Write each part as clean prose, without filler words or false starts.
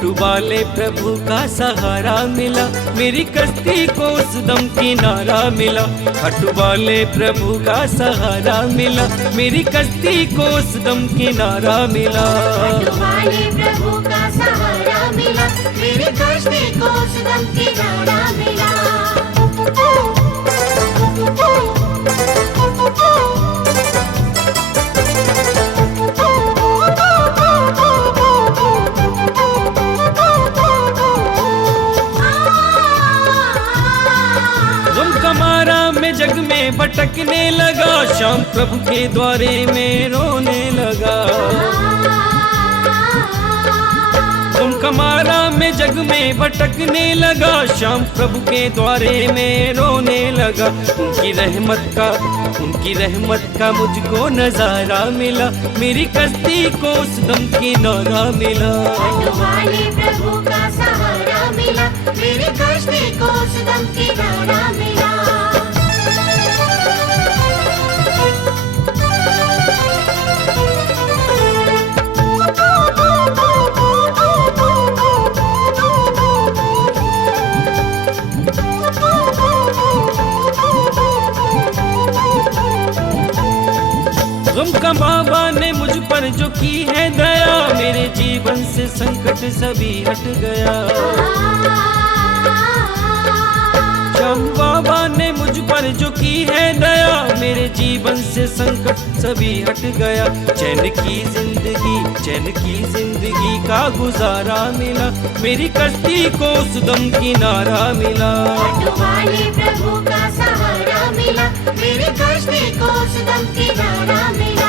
हटू वाले प्रभु का सहारा मिला, मेरी कश्ती को सुदम किनारा मिला। हटू वाले प्रभु का सहारा मिला, मेरी कश्ती को सुदम किनारा मिला। हटू वाले प्रभु का सहारा मिला, मेरी कश्ती को सुदम किनारा मिला। जग में भटकने लगा, श्याम प्रभु के द्वारे में रोने लगा। तुम कमारा में जग में भटकने लगा, श्याम प्रभु के द्वारे में रोने लगा। उनकी रहमत का मुझको नजारा मिला, मेरी कश्ती को सुदम किनारा मिला। हटू वाले प्रभु का सहारा मिला, मेरी कश्ती को सुदम किनारा मिला। गम का बाबा ने मुझ पर जो की है दया, मेरे जीवन से संकट सभी हट गया। श्याम बाबा ने मुझ पर जो की है दया, मेरे जीवन से संकट सभी हट गया। चैन की जिंदगी का गुजारा मिला, मेरी कश्ती को सुदम किनारा मिला। हटू वाले प्रभु का सहारा मिला, मेरी कश्ती को सुदम किनारा मिला।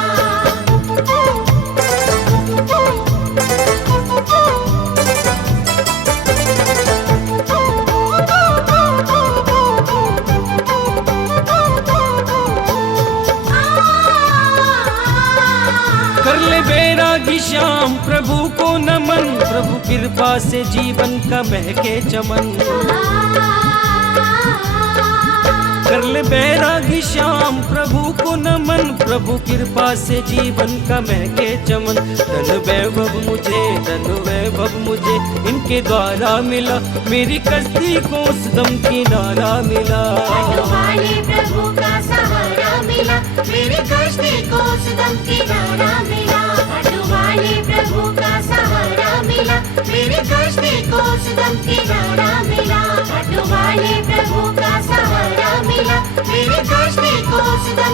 कर ले बैरागी श्याम प्रभु को नमन, प्रभु कृपा से जीवन का महके चमन। कर ले बैरागी श्याम प्रभु को नमन, प्रभु कृपा से जीवन का महके चमन। धन वैभव मुझे इनके द्वारा मिला, मेरी कश्ती को सुदम किनारा मिला। हटू वाले प्रभु का सहारा मिला, मेरी कश्ती को सुदम किनारा मिला। हटू वाले प्रभु का सहारा मिला, मेरी कश्ती को सुदम किनारा मिला। हटू वाले प्रभु का सहारा मिला, मेरी कश्ती को सुदम